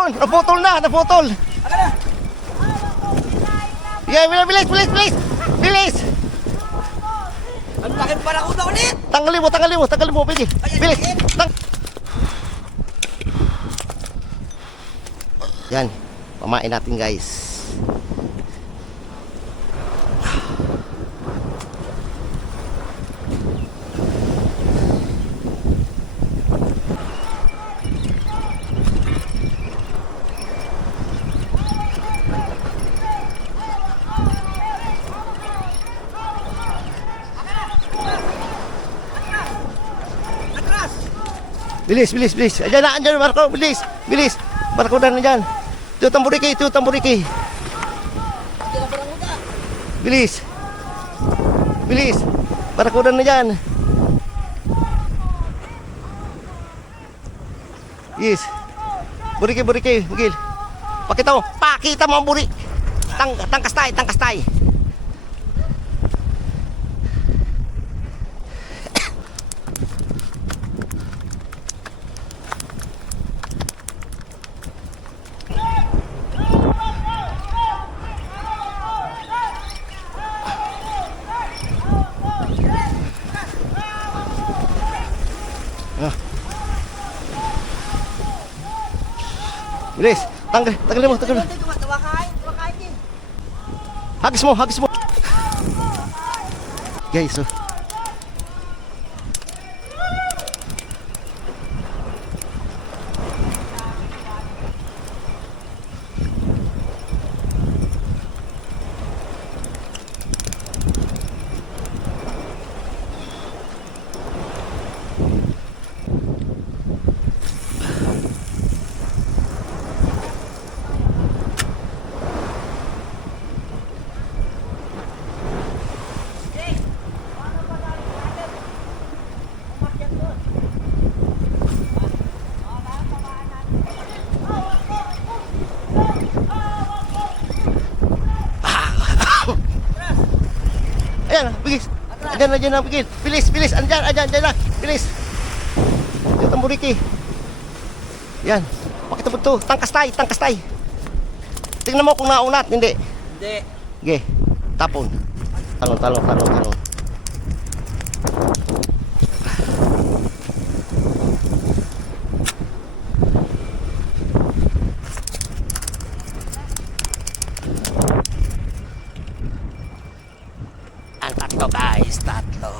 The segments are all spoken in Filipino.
Ayun, naputol na, naputol. Yeah, bilis, bilis, bilis. Bilis. Ang laki para ko na ulit. Tanggalin mo, bilis. Bilis. Yan, pamain natin guys. Bilis, bilis, bilis. Andiyan, Marco, bilis, bilis. Marco na dyan. Ito tamburiki. Bilis. Bilis. Marco na dyan. Yes. Buriki, Miguel. Pakita mo ang buri. Tangkas tay. Bilis, tanggalin mo. Hagis mo. Guys, oh. Ayan, bilis. Andiyan na, bilis. Bilis. Andiyan na. Bilis. Yung tamburiki. Yan. Pakita mo ito. Tangkas tay. Tingnan mo kung naunat. Hindi. Okay. Tapon. Talon. Tatlo guys, tatlo.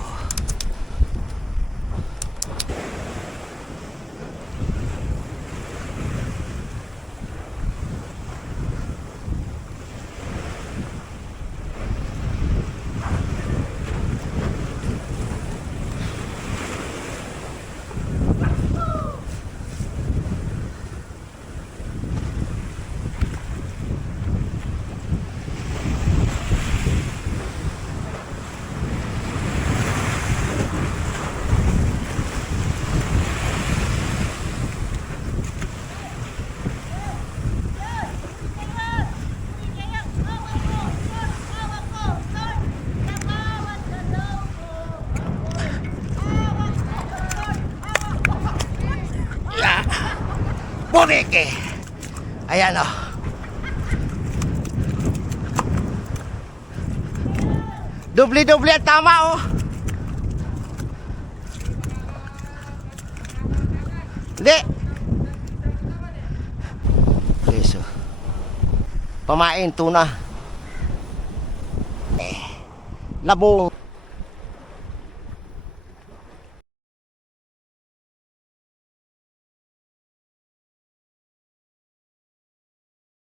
Buriki. Ayan o. Doble ang tama o. Hindi. Yes, oh. Pamain, tuna. Labong.